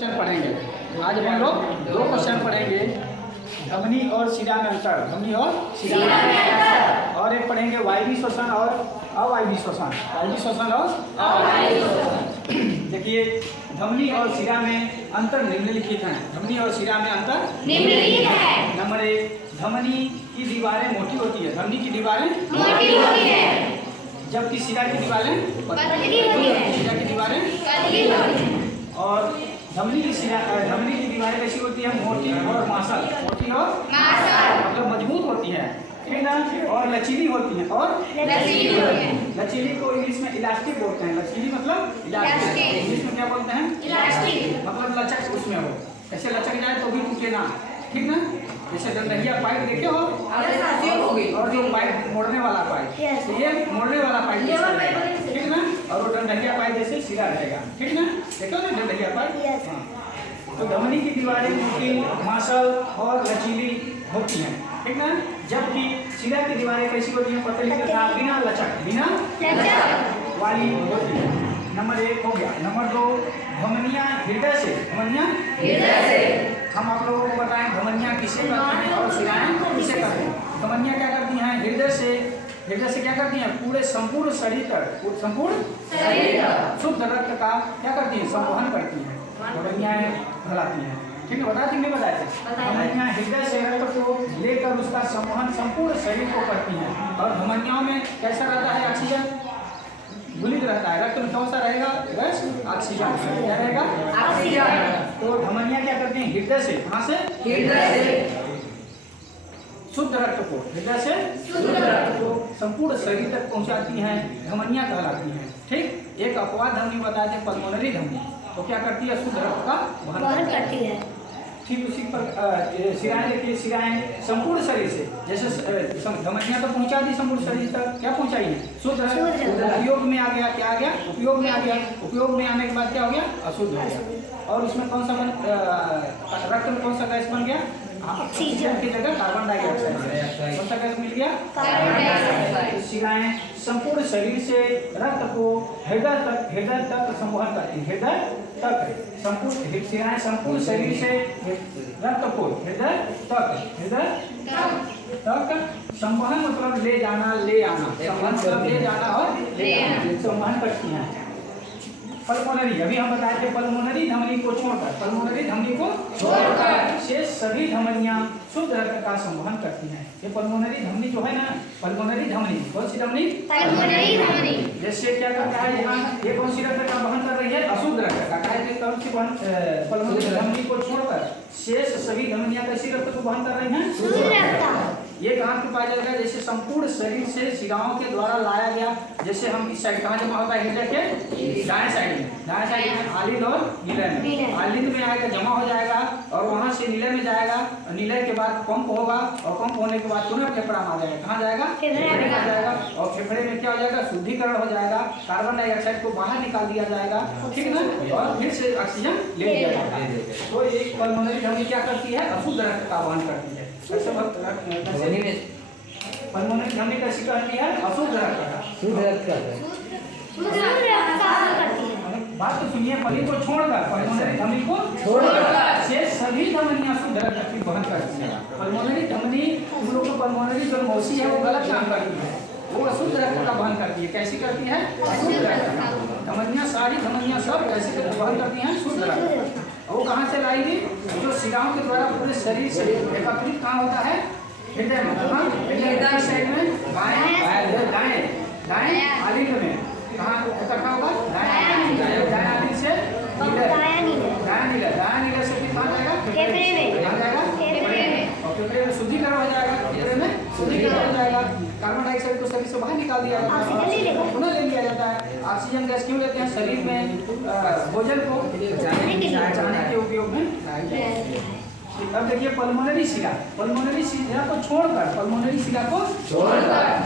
Question पढ़ेंगे। आज हम लोग दो क्वेश्चन पढ़ेंगे, धमनी और शिरा में अंतर, धमनी और शिरा में अंतर, और एक पढ़ेंगे वायवीय श्वसन और अवायवीय श्वसन, वायवीय श्वसन और अवायवीय श्वसन। देखिए, धमनी और शिरा में अंतर निम्नलिखित हैं। धमनी और शिरा में अंतर निम्नलिखित है। नंबर 1, धमनी की दीवारें मोटी होती है, धमनी की दीवारें मोटी होती है, जबकि शिरा की दीवारें पतली होती है, शिरा की दीवारें पतली होती है। और धमनी की दीवारें कैसी होती है? मोटी और मांसल, मोटी और मांसल मतलब मजबूत होती है, ठीक ना, और लचीली होती है, और लचीली होती है। लचीली को इंग्लिश में इलास्टिक बोलते हैं। लचीली मतलब इलास्टिक, इंग्लिश में क्या बोलते हैं? इलास्टिक मतलब लचक उसमें हो, ऐसे लचक जाए तो भी टूटे ना, ठीक ना। जैसे दंडहिया पाइप देखे हो, और जो पाइप मोड़ने वाला पाइप, ये मोड़ने वाला पाइप, ठीक ना, और वो दंडहिया पाइप जैसे सीधा रहेगा, ठीक ना, देखो ना दंडहिया पाइप। हाँ, तो धमनी की दीवारें मोटी, मांसल और लचीली होती हैं, ठीक ना, जबकि शिरा की दीवारें कैसी होती हैं? पतली तथा बिना लचक वाली होती है। नंबर 1 हो गया। नंबर 2, धमनियां हृदय से, धमनियां हृदय से हम आप लोगों को बताएं धमनियां किसे करते हैं और शिराएं किसे करते हैं। धमनियां क्या करती हैं? हृदय से क्या करती हैं? पूरे संपूर्ण शरीर तक, शुद्ध रक्त का क्या करती हैं? संवहन करती हैं, धमनियां फैलाती हैं, ठीक है। बताया कि नहीं बताया थे? धमनियां हृदय से रक्त को लेकर उसका संवहन संपूर्ण शरीर को करती हैं। और धमनियों में कैसा रहता है? ऑक्सीजन गुलित रहता है। रक्त में कौन सा रहेगा? Gas, oxygen. क्या रहेगा? ऑक्सीजन। तो धमनियां क्या करती हैं? हृदय से, कहां से? हृदय से शुद्ध रक्त को, हृदय से शुद्ध रक्त को संपूर्ण शरीर तक पहुंचाती हैं, धमनियां कहलाती हैं, ठीक। एक अपवाद धमनी बताए थे, पल्मोनरी धमनी, तो क्या करती है? शुद्ध रक्त का वहन करती है। ठीक उसी पर शिराएं देखिए, शिराएं संपूर्ण शरीर से, जैसे धमनियां तो पहुंचा दी संपूर्ण शरीर तक, क्या पहुंचाई है? शुद्ध रक्त। उपयोग में आ गया, क्या आ गया? उपयोग में आ गया। उपयोग में आने के बाद क्या हो गया? अशुद्ध हो गया। और इसमें कौन सा रक्त में कौन सा गैस बन गया? ऑक्सीजन की जगह कार्बन डाइऑक्साइड। कौन सा गैस मिल गया? Carbon dioxide. शिराएं संपूर्ण शरीर से रक्त को हृदय तक संवहन करती है, हृदय तक संपूर्ण, शिराएं संपूर्ण शरीर से रक्त को हृदय तक संवहन मतलब ले जाना, ले आना, संवहन मतलब ले जाना और ले आना, संवहन करती हैं। पल्मोनरी, अभी हम बताए थे पल्मोनरी धमनी को छोड़कर शेष सभी धमनियां शुद्ध रक्त का संवहन करती हैं। ये पल्मोनरी धमनी जो है ना, पल्मोनरी धमनी, कौन सी धमनी? पल्मोनरी धमनी। जैसे क्या करता है यहाँ, ये कौन सी रक्त का वहन कर रही है? अशुद्ध रक्त का। कौन सी पल्मोनरी धमनी को छोड़कर शेष सभी धमनियां कैसी रक्त को वहन कर रही हैं? शुद्ध रक्त। ये कहाँ पे पाया जाएगा? जैसे संपूर्ण शरीर से शिराओं के द्वारा लाया गया, जैसे हम इस साइड कहाँ जमा होता है? हृदय के दाएं साइड में आलिंद और नीलय में, आलिंद में आएगा, जमा हो जाएगा, और वहां से नीलय में जाएगा, नीलय के बाद पंप होगा, और पंप होने के बाद पुनः फेफड़ा में आ जाएगा। कहाँ जाएगा? फेफड़े में आ जाएगा, और फेफड़े में क्या हो जाएगा? शुद्धिकरण हो जाएगा, कार्बन डाइऑक्साइड को बाहर निकाल दिया जाएगा, ठीक ना, और फिर से ऑक्सीजन ले लिया जाएगा। तो एक पल्मोनरी धमनी क्या करती है? अशुद्ध रक्त का वहन करती है। पल्मोनरी धमनी कैसी कहती है? अशुद्ध रक्त का, शुद्ध रक्त का बात तो सुनिए। पल्ली को छोड़कर, पल्मोनरी धमनी को छोड़कर शेष सभी धमनियां शुद्ध रक्त की वहन करती है। पल्मोनरी धमनी, तुम लोग को पल्मोनरी जो मौसी है वो गलत काम करती है, वो अशुद्ध रक्त का वहन करती है। कैसी करती है? अशुद्ध रक्त का। धमनियां, सारी धमनियां सब कैसे वहन करती हैं? शुद्ध रक्त। वो कहाँ से लाएगी? जो शिराओं के द्वारा पूरे शरीर से एकत्रित कहाँ होता है? हृदय में, हृदय साइड में, दाएं आलिंद में कहाँ इकट्ठा होगा? दाएं आलिंद से दायां नीला से फिर कहाँ जाएगा? फेफड़े में, और फेफड़े में शुद्धिकरण हो जाएगा, फेफड़े में शुद्धिकरण हो जाएगा, कार्बन डाइऑक्साइड को शरीर से बाहर निकाल दिया जाता है, पुनः ले लिया जाता है। ऑक्सीजन गैस क्यों लेते हैं? शरीर में भोजन को जाने के उपयोग में। अब देखिए पल्मोनरी शिरा, पल्मोनरी शिरा को छोड़कर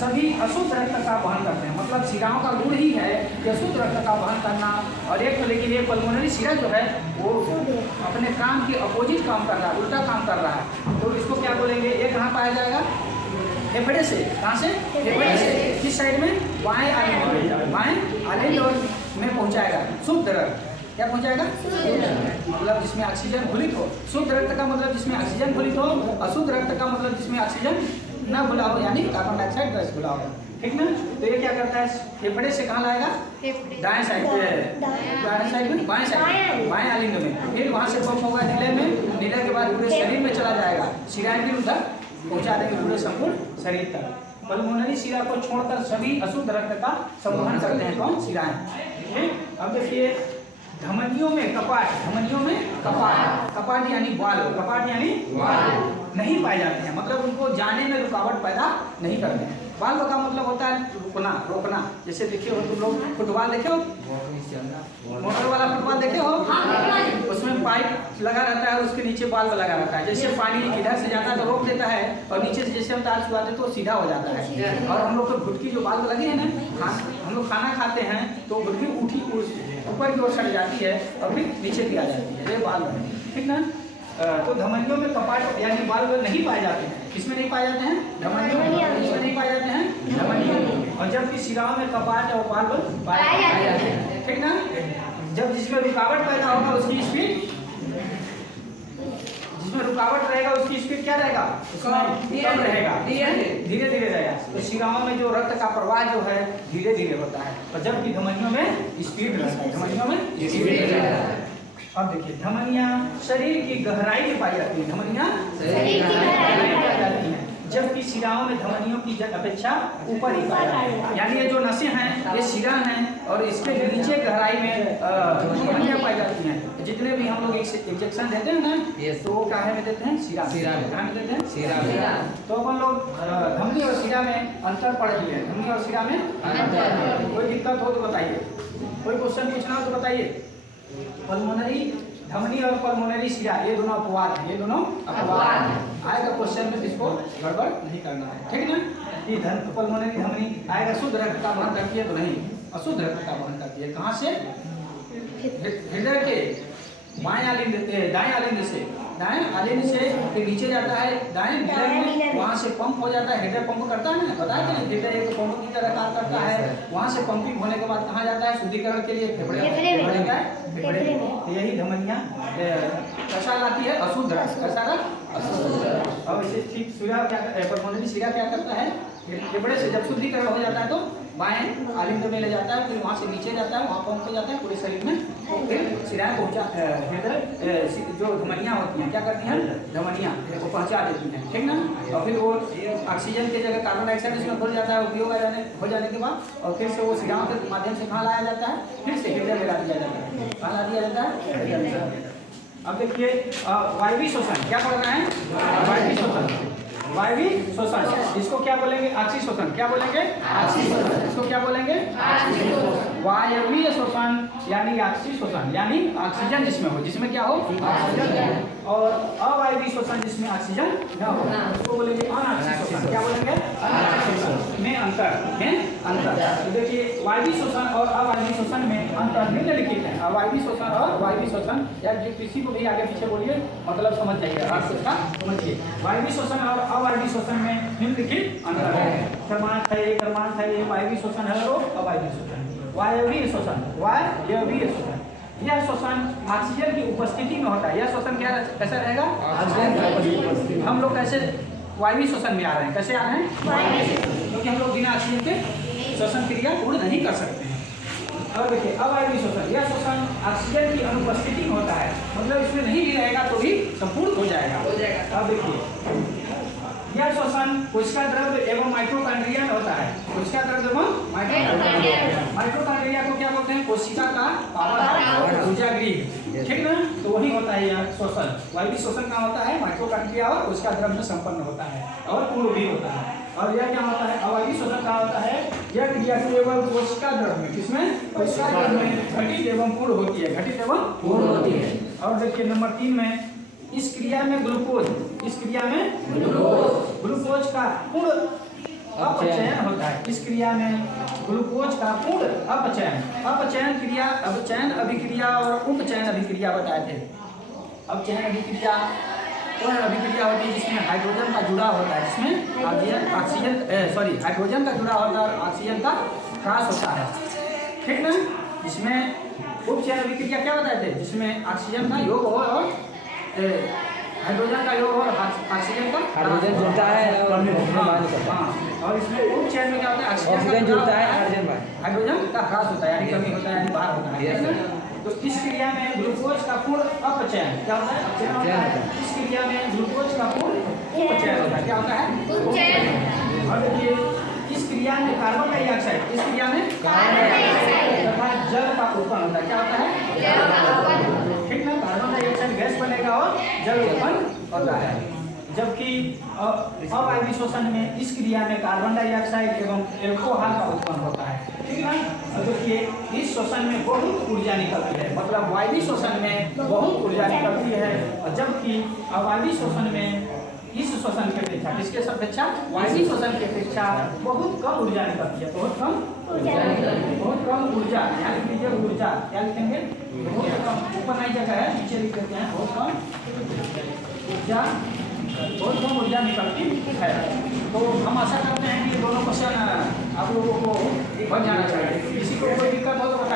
सभी अशुद्ध रक्त का वहन करते हैं। मतलब शिराओं का गुण ही है कि अशुद्ध रक्त का वहन करना। और एक तो लेकिन ये पल्मोनरी शिरा जो है वो अपने काम के अपोजिट काम कर रहा है, उल्टा काम कर रहा है। तो इसको क्या बोलेंगे? ये कहाँ पाया जाएगा? फेफड़े से। कहाँ से? फेफड़े से। किस साइड में? बाएं आलिंद में, बाएं आलिंद में पहुँचाएगा शुद्ध रक्त। क्या पहुंचाएगा? मतलब जिसमें ऑक्सीजन घुलित हो। शुद्ध रक्त का मतलब जिसमें ऑक्सीजन घुलित हो, अशुद्ध रक्त का मतलब जिसमें ऑक्सीजन न घुला हो, यानी कार्बन डाइऑक्साइड गैस घुला हो। ठीक ना? तो ये क्या करता है, फेफड़े से कहाँ लाएगा? दाएं साइड पे, दाएं साइड में, बाएं साइड, बाएं आलिंग में, फिर वहाँ से पंप होगा नीले में, नीले के बाद पूरे शरीर में चला जाएगा, शिराएं भी उधर पहुँचा देंगे पूरे संपूर्ण शरीर तक। पल्मोनरी शिरा को छोड़कर सभी अशुद्ध रक्त का संवहन करते हैं कौन? शिराएं। अब देखिए धमनियों में कपाट, धमनियों में कपाट, कपाट यानी वाल्व, कपाट यानी वाल्व नहीं पाए जाते हैं, मतलब उनको जाने में रुकावट पैदा नहीं करते हैं। वाल्व का मतलब होता है रुकना, रोकना। जैसे देखिए हो तुम लोग फुटबॉल देखे हो, मोटर वाला फुटबॉल देखे हो, उसमें पाइप लगा रहता है, उसके नीचे वाल्व लगा रहता है। जैसे पानी इधर से जाता है तो रोक देता है, और नीचे से जैसे हम तार छुआते हैं तो सीधा हो जाता है। और हम लोग को घुटकी जो वाल्व लगे हैं ना, हम लोग खाना खाते हैं तो घुटकी उठी ऊपर की ओर सट जाती है और फिर नीचे की आ जाती है, ये वाल्व है। ठीक ना? तो धमनियों में कपाट यानी वाल्व नहीं पाए जाते हैं। किसमें नहीं पाए जाते हैं? धमनियों में। किसमें नहीं पाए जाते हैं? धमनियों में। और जबकि शिराओं में कपाट और वाल्व पाए जाते हैं। ठीक ना? जब जिसमें रुकावट पैदा होगा उसकी स्पीड, जिसमें रुकावट रहेगा उसकी स्पीड क्या रहेगा? कम रहेगा, धीरे धीरे रहेगा। तो शिराओं में जो रक्त का प्रवाह जो है धीरे धीरे होता है, और जबकि धमनियों में स्पीड रहता है, धमनियों में स्पीड रहता है। अब देखिए धमनियां शरीर की गहराई में पाई जाती है, धमनियां शरीर की गहराई में पाई जाती हैं, जबकि शिराओं में धमनियों की अपेक्षा ऊपर ही पाई जाती है। यानी ये जो नसें हैं ये शिरा हैं, और इसके नीचे गहराई में धमनियां पाई जाती हैं। जितने भी हम लोग इंजेक्शन देते हैं ना, तो वो काहे में देते हैं? शिरा में। कहाँ में देते हैं? शिरा में। तो अपन लोग धमनी और शिरा में अंतर पढ़ लिए, धमनी और शिरा में अंतर। कोई दिक्कत हो तो बताइए, कोई क्वेश्चन पूछना हो तो बताइए। पल्मोनरी, धमनी और पल्मोनरी शिरा ये दोनों अपवाद हैं, ये दोनों अपवाद हैं। आएगा क्वेश्चन में, इसको गड़बड़ नहीं करना है। ठीक है ना? ये पल्मोनरी धमनी आएगा, शुद्ध रक्त का वहन करती है तो नहीं, अशुद्ध रक्त का वहन करती है। कहाँ से? हृदय के बाएं आलिंग, दाएं आलिंग से, दाएं आलिंग से फिर नीचे जाता है दाएं हृदय में, वहाँ से पंप हो जाता है। हृदय पंप करता है ना, बताया कि हृदय एक पंप की तरह काम करता है। वहाँ से पंपिंग होने के बाद कहाँ जाता है? शुद्धिकरण के लिए फेफड़े में जाता है, फेफड़े में। तो यही धमनियाँ कैसा लाती है? अशुद्ध रक्त। कैसा रक्त? अशुद्ध। और इसे ठीक शिरा क्या, पल्मोनरी शिरा क्या करता है? फेफड़े से जब शुद्धिकरण हो जाता है तो बाएं आलिंग में ले जाता है, फिर वहाँ से नीचे जाता है, वहाँ पंप हो जाता है पूरे शरीर में, फिर शिराएं पहुँचा, हृदय जो धमनियाँ होती हैं क्या करती हैं? धमनियाँ वो पहुँचा देती हैं। ठीक ना? और फिर वो ऑक्सीजन की जगह कार्बन डाइऑक्साइड उसमें भर जाता है, उपयोग हो जाने के बाद, और फिर से वो शिराओं के माध्यम से कहाँ लाया जाता है? फिर से हृदय में ला दिया जाता है। कहाँ ला दिया जाता है? हृदय में। अब देखिए वायवीय शोषण क्या पढ़ रहे हैं? वायवीय शोषण, वायवीय शोषण, इसको क्या बोलेंगे? ऑक्सी शोषण। क्या बोलेंगे? ऑक्सी शोषण। इसको क्या बोलेंगे? वायवीय शोषण यानी ऑक्सी शोषण, यानी ऑक्सीजन जिसमें हो, जिसमें क्या हो? ऑक्सीजन। और अवायवीय शोषण जिसमें ऑक्सीजन न हो, उसको बोलेंगे अनऑक्सी शोषण। क्या बोलेंगे? अनऑक्सी शोषण। में अंतर, तो देखिए वायवीय शोषण और अवायवीय शोषण में अंतर निम्नलिखित है। अवायवीय शोषण और वायवीय शोषण, या जो किसी को भी आगे पीछे बोलिए मतलब समझ जाइए, समझिए। वायवीय शोषण और अवायवीय शोषण में निम्नलिखित अंतर है। क्रमांक है, वायवीय शोषण है और अवायवीय शोषण। वायवीय शोषण, वायवीय शोषण, यह शोषण ऑक्सीजन की उपस्थिति में होता है। यह शोषण क्या कैसा रहेगा? हम लोग कैसे वायवीय शोषण में आ रहे हैं? कैसे आ रहे हैं? क्योंकि हम लोग बिना ऑक्सीजन के श्वसन क्रिया पूर्ण नहीं कर सकते हैं। और देखिए अवायवीय शोषण, यह शोषण ऑक्सीजन की अनुपस्थिति में होता है, मतलब इसमें नहीं भी रहेगा तो भी संपूर्ण हो जाएगा। अब देखिए यह शोषण कोशिका द्रव्य एवं माइटोकॉन्ड्रिया में होता है। कोशिका द्रव्य एवं माइटोकॉन्ड्रिया को क्या बोलते हैं? कोशिका का पावक, ऊर्जा गृह। ठीक ना? तो वही होता है यह शोषण। वायवीय शोषण का होता है माइटोकॉन्ड्रिया और कोशिका द्रव्य में संपन्न होता है, और पूर्ण भी होता है। और यह क्या होता है? अवायवीय शोषण का होता है यह क्रिया केवल कोशिका द्रव्य में, किसमें? कोशिका द्रव्य में घटित एवं पूर्ण होती है, घटित एवं पूर्ण होती है। और देखिए नंबर 3 में इस क्रिया में ग्लूकोज, इस क्रिया में ग्लूकोज का पूर्ण अपचयन होता है। इस क्रिया में ग्लूकोज का पूर्ण अपचयन क्रिया, अपचयन अभिक्रिया और उपचयन अभिक्रिया बताए थे। अपचयन अभिक्रिया कौन अभिक्रिया होती है? जिसमें हाइड्रोजन का जुड़ा होता है, जिसमें हाइड्रोजन का जुड़ा होता है और ऑक्सीजन का ह्रास होता है। ठीक ना? जिसमें उपचयन अभिक्रिया क्या बताए थे, जिसमें ऑक्सीजन का योग हो और हाइड्रोजन का योग और ऑक्सीजन का हाइड्रोजन जुड़ता है और हाँ, और इसमें उपचयन में क्या होता है, ऑक्सीजन जुड़ता है, हाइड्रोजन का ह्रास होता है, यानी कमी होता है, यानी बाहर होता है। तो इस क्रिया में ग्लूकोज का पूर्ण अपचयन क्या होता है, अपचयन होता है। इस क्रिया में ग्लूकोज का पूर्ण उपचयन होता है, क्या होता है, उपचयन। और देखिए इस क्रिया में कार्बन डाइऑक्साइड, इस क्रिया में कार्बन डाइऑक्साइड तथा जल का उत्पन्न होता है, क्या होता है, जल का उत्पन्न, ठीक ना। कार्बन डाइऑक्साइड गैस बनेगा और जल उत्पन्न होता है। जबकि अवायवीय शोषण में इस क्रिया में कार्बन डाइऑक्साइड एवं एल्कोहल का उत्पन्न होता है, ठीक है ना। देखिए इस शोषण में बहुत ऊर्जा निकलती है, मतलब वायवीय शोषण में बहुत ऊर्जा निकलती है, और जबकि अवायवीय शोषण में इस शोषण की अपेक्षा, किसके अपेक्षा, वायवीय शोषण की अपेक्षा बहुत कम ऊर्जा निकलती है, बहुत कम ऊर्जा, यानी लीजिए ऊर्जा क्या लिखेंगे, बहुत कम, ऊपर नहीं जगह है नीचे लिख देते हैं, बहुत कम ऊर्जा निकलती है। तो हम आशा करते हैं कि ये दोनों क्वेश्चन आप लोगों को बन जाना चाहिए। किसी को कोई दिक्कत हो तो बताइए।